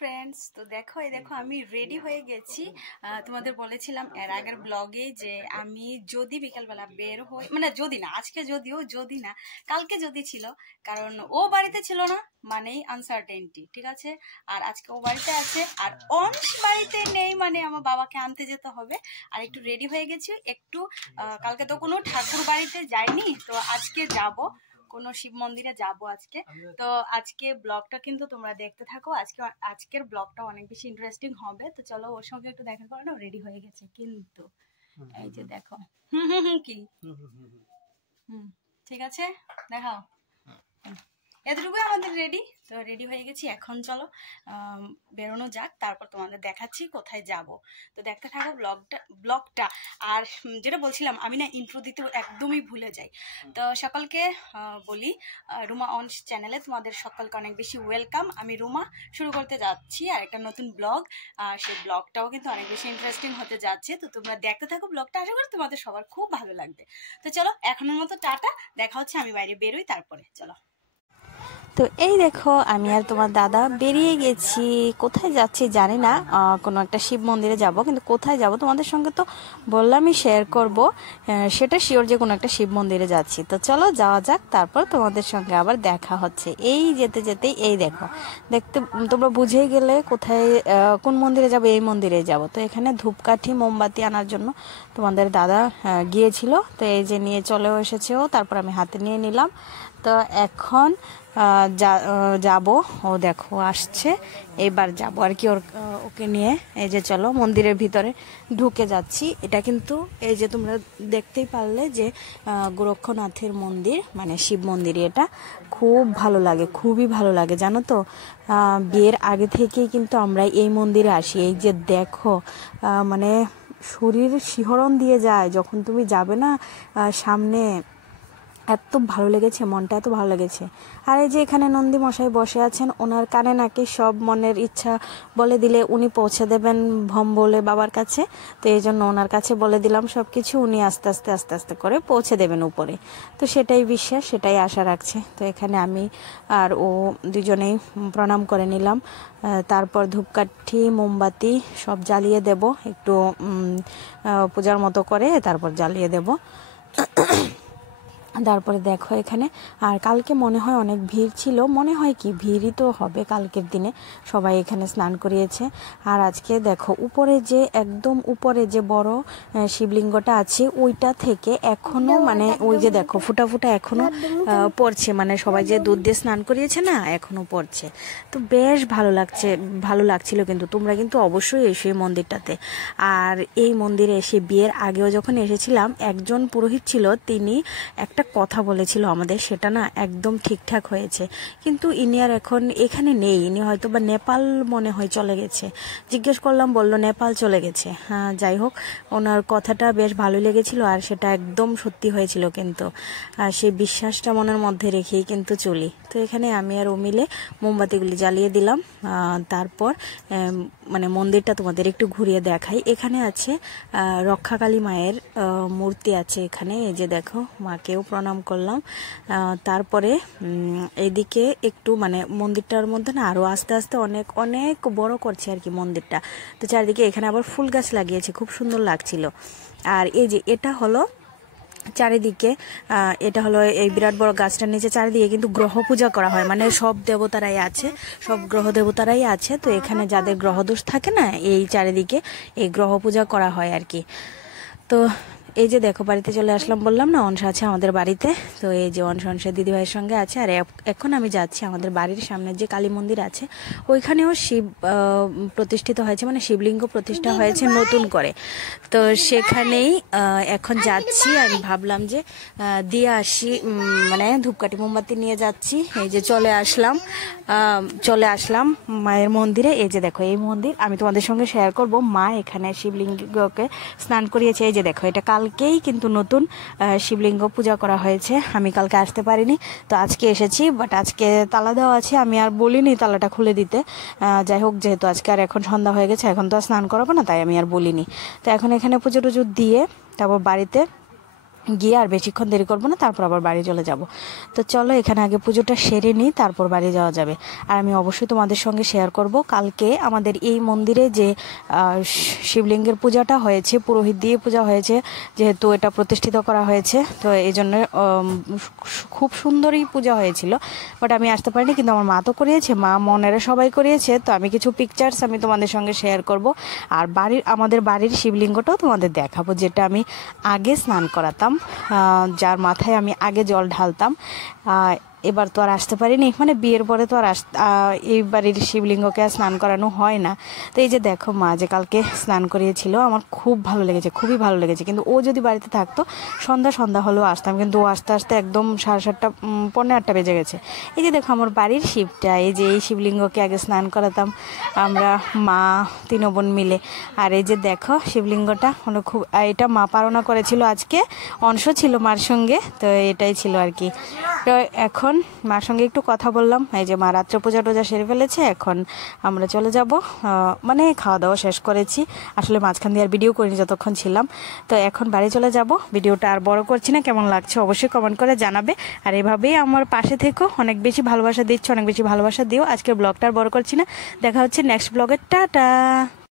Friends, তো দেখো এই দেখো আমি রেডি হয়ে গেছি। তোমাদের বলেছিলাম এর আগের ব্লগে যে আমি যদি বিকালবেলা বের হই, মানে যদি না আজকে, যদিও যদি না কালকে যদি ছিল, কারণ ও বাড়িতে ছিল না মানেই আনসার্টেনটি, ঠিক আছে। আর আজকে ও বাড়িতে আছে আর অংশ বাড়িতে নেই, মানে আমার বাবাকে আনতে যেতে হবে। আর একটু রেডি হয়ে গেছি একটু। কালকে তো কোনো ঠাকুর বাড়িতে যাইনি, তো আজকে যাব, কোনো শিব মন্দিরে যাব আজকে। তো আজকে ব্লগটা কিন্তু তোমরা দেখতে থাকো, আজকের ব্লগটা অনেক বেশি ইন্টারেস্টিং হবে। তো চলো ওর সঙ্গে একটু দেখা করো না, রেডি হয়ে গেছে কিন্তু, এই যে দেখো। কি ঠিক আছে, দেখাও। এতটুকুই আমাদের রেডি। তো রেডি হয়ে গেছি, এখন চলো বেরোনো যাক, তারপর তোমাদের দেখাচ্ছি কোথায় যাব। তো দেখতে থাকো ব্লগটা। আর যেটা বলছিলাম, আমি না ইন্ট্রো দিতে একদমই ভুলে যাই। তো সকলকে বলি, রুমা অনস চ্যানেলে তোমাদের সকলকে অনেক বেশি ওয়েলকাম। আমি রুমা শুরু করতে যাচ্ছি আর একটা নতুন ব্লগ। সেই ব্লগটাও কিন্তু অনেক বেশি ইন্টারেস্টিং হতে যাচ্ছে। তো তোমরা দেখতে থাকো ব্লগটা, আশা করি তোমাদের সবার খুব ভালো লাগবে। তো চলো এখনের মতো টাটা, দেখা হচ্ছে আমি বাইরে বেরোই, তারপরে চলো। তো এই দেখো আমি আর তোমার দাদা বেরিয়ে গেছি। কোথায় যাচ্ছি জানি না, কোনো একটা শিব মন্দিরে যাব, কিন্তু কোথায় যাব তোমাদের সঙ্গে তো বললামই শেয়ার করব। সেটা শিওর যে কোনো একটা শিব মন্দিরে যাচ্ছি। তো চলো যাওয়া যাক, তারপর তোমাদের সঙ্গে আবার দেখা হচ্ছে। এই যেতে যেতেই এই দেখো, দেখতে তোমরা বুঝেই গেলে কোথায় কোন মন্দিরে যাব। এই মন্দিরে যাব। তো এখানে ধূপকাঠি মোমবাতি আনার জন্য তোমাদের দাদা গিয়েছিল। তো এই যে নিয়ে চলেও এসেছে ও, তারপর আমি হাতে নিয়ে নিলাম। তো এখন যাব, ও দেখো আসছে, এবার যাব আর কি ওকে নিয়ে। এই যে চলো মন্দিরের ভিতরে ঢুকে যাচ্ছি। এটা কিন্তু এই যে তোমরা দেখতেই পারলে যে গোরক্ষনাথের মন্দির, মানে শিব মন্দির। এটা খুব ভালো লাগে, খুবই ভালো লাগে জানো তো। বিয়ের আগে থেকেই কিন্তু আমরা এই মন্দিরে আসি। এই যে দেখো, মানে শরীর শিহরণ দিয়ে যায় যখন তুমি যাবে না সামনে। এত ভালো লেগেছে, মনটা এত ভালো লেগেছে। আর এই যে এখানে নন্দী মশাই বসে আছেন, ওনার কানে নাকি সব মনের ইচ্ছা বলে দিলে উনি পৌঁছে দেবেন ভম বলে বাবার কাছে। তো এই জন্য ওনার কাছে বলে দিলাম সব কিছু, উনি আস্তে আস্তে আস্তে আস্তে করে পৌঁছে দেবেন উপরে। তো সেটাই বিশ্বাস, সেটাই আশা রাখছে। তো এখানে আমি আর ও দুজনেই প্রণাম করে নিলাম। তারপর ধূপকাঠি মোমবাতি সব জ্বালিয়ে দেব, একটু পূজার মতো করে তারপর জ্বালিয়ে দেব। তারপরে দেখো এখানে, আর কালকে মনে হয় অনেক ভিড় ছিল, মনে হয় কি ভিড়ই তো হবে কালকের দিনে, সবাই এখানে স্নান করিয়েছে। আর আজকে দেখো উপরে যে একদম উপরে যে বড় শিবলিঙ্গটা আছে, ওইটা থেকে এখনো মানে ওই যে দেখো ফুটা ফুটা এখনো পড়ছে, মানে সবাই যে দুধ দিয়ে স্নান করিয়েছে না, এখনো পড়ছে। তো বেশ ভালো লাগছিল। কিন্তু তোমরা কিন্তু অবশ্যই এসো এই মন্দিরটাতে। আর এই মন্দিরে এসে বিয়ের আগেও যখন এসেছিলাম, একজন পুরোহিত ছিল, তিনি একটা কথা বলেছিল আমাদের, সেটা না একদম ঠিকঠাক হয়েছে। কিন্তু ইনি আর এখন এখানে নেই, ইনি হয়তো বা নেপাল মনে হয় চলে গেছে। জিজ্ঞেস করলাম, বললো নেপাল চলে গেছে। হ্যাঁ যাই হোক, ওনার কথাটা বেশ ভালো লেগেছিল আর সেটা একদম সত্যি হয়েছিল। কিন্তু সেই বিশ্বাসটা মনের মধ্যে রেখেই কিন্তু চলি। তো এখানে আমি আর ও মিলে মোমবাতিগুলি জ্বালিয়ে দিলাম। তারপর মানে মন্দিরটা তোমাদের একটু ঘুরিয়ে দেখাই। এখানে আছে রক্ষাকালী মায়ের মূর্তি আছে এখানে, এই যে দেখো, মাকেও প্রণাম করলাম। তারপরে এইদিকে একটু মানে মন্দিরটার মধ্যে না আরো আস্তে আস্তে অনেক অনেক বড় করছে আর কি মন্দিরটা। তো চারিদিকে এখানে আবার ফুল গাছ লাগিয়েছে, খুব সুন্দর লাগছিল। আর এই যে এটা হলো চারিদিকে, এটা হলো এই বিরাট বড় গাছটার নিচে চারিদিকে কিন্তু গ্রহ পূজা করা হয়, মানে সব দেবতারাই আছে, সব গ্রহ দেবতারাই আছে। তো এখানে যাদের গ্রহদোষ থাকে না, এই চারিদিকে এই গ্রহ পূজা করা হয় আর কি। তো এই যে দেখো বাড়িতে চলে আসলাম, বললাম না অংশ আছে আমাদের বাড়িতে। তো এই যে অংশের দিদিভাইয়ের সঙ্গে আছে। আর এখন আমি যাচ্ছি আমাদের বাড়ির সামনে যে কালী মন্দির আছে, ওইখানেও শিব প্রতিষ্ঠিত হয়েছে, মানে শিবলিঙ্গ প্রতিষ্ঠা হয়েছে নতুন করে। তো সেখানেই এখন যাচ্ছি। আমি ভাবলাম যে দিয়ে আসি, মানে ধূপকাঠি মোমবাতি নিয়ে যাচ্ছি। এই যে চলে আসলাম মায়ের মন্দিরে। এই যে দেখো এই মন্দির আমি তোমাদের সঙ্গে শেয়ার করব। মা এখানে শিবলিঙ্গকে স্নান করিয়েছে। এই যে দেখো, এটা কালকেই কিন্তু নতুন শিবলিঙ্গ পূজা করা হয়েছে। আমি কালকে আসতে পারিনি, তো আজকে এসেছি। বাট আজকে তালা দেওয়া আছে, আমি আর বলিনি তালাটা খুলে দিতে। যাই হোক, যেহেতু আজকে আর এখন সন্ধ্যা হয়ে গেছে, এখন তো আর স্নান করাবো না, তাই আমি আর বলিনি। তো এখন এখানে পুজো টুজো দিয়ে তারপর বাড়িতে গিয়ে আর বেশিক্ষণ দেরি করবো না, তারপর আবার বাড়ি চলে যাব। তো চলো এখানে আগে পুজোটা সেরে নিই, তারপর বাড়ি যাওয়া যাবে। আর আমি অবশ্যই তোমাদের সঙ্গে শেয়ার করব কালকে আমাদের এই মন্দিরে যে শিবলিঙ্গের পূজাটা হয়েছে, পুরোহিত দিয়ে পূজা হয়েছে, যেহেতু এটা প্রতিষ্ঠিত করা হয়েছে, তো এই জন্য খুব সুন্দরই পূজা হয়েছিল। বাট আমি আসতে পারিনি, কিন্তু আমার মা তো করিয়েছে, মা মনেরা সবাই করিয়েছে। তো আমি কিছু পিকচার্স আমি তোমাদের সঙ্গে শেয়ার করব। আর আমাদের বাড়ির শিবলিঙ্গটাও তোমাদের দেখাবো, যেটা আমি আগে স্নান করাতাম, যার মাথায় আমি আগে জল ঢালতাম। এবার তো আর আসতে পারিনি, মানে বিয়ের পরে তো আর এই বাড়ির শিবলিঙ্গকে আর স্নান করানো হয় না। তো এই যে দেখো মা যে কালকে স্নান করিয়েছিল, আমার খুব ভালো লেগেছে, খুবই ভালো লেগেছে। কিন্তু ও যদি বাড়িতে থাকতো সন্ধ্যা হলেও আসতাম, কিন্তু ও আস্তে আস্তে একদম 7:30 পৌনে 8টা বেজে গেছে। এই যে দেখো আমার বাড়ির শিবটা, এই যে এই শিবলিঙ্গকে আগে স্নান করাতাম আমরা মা 3 বোন মিলে। আর এই যে দেখো শিবলিঙ্গটা মানে খুব, এটা মা পালনা করেছিল, আজকে অংশ ছিল মার সঙ্গে, তো এটাই ছিল আর কি। তো এখন মার সঙ্গে একটু কথা বললাম, এই যে মা রাত্রে পূজা টোজা সেরে ফেলেছে, এখন আমরা চলে যাব। মানে খাওয়া দাওয়া শেষ করেছি, আসলে মাঝখান দিয়ে আর ভিডিও করিনি যতক্ষণ ছিলাম। তো এখন বাড়ি চলে যাব, ভিডিওটা আর বড় করছি না। কেমন লাগছে অবশ্যই কমেন্ট করে জানাবে। আর এভাবেই আমার পাশে থেকো, অনেক বেশি ভালোবাসা দিচ্ছ, অনেক বেশি ভালোবাসা দিও। আজকের ব্লগটা আর বড় করছি না, দেখা হচ্ছে নেক্সট ব্লগে। টাটা।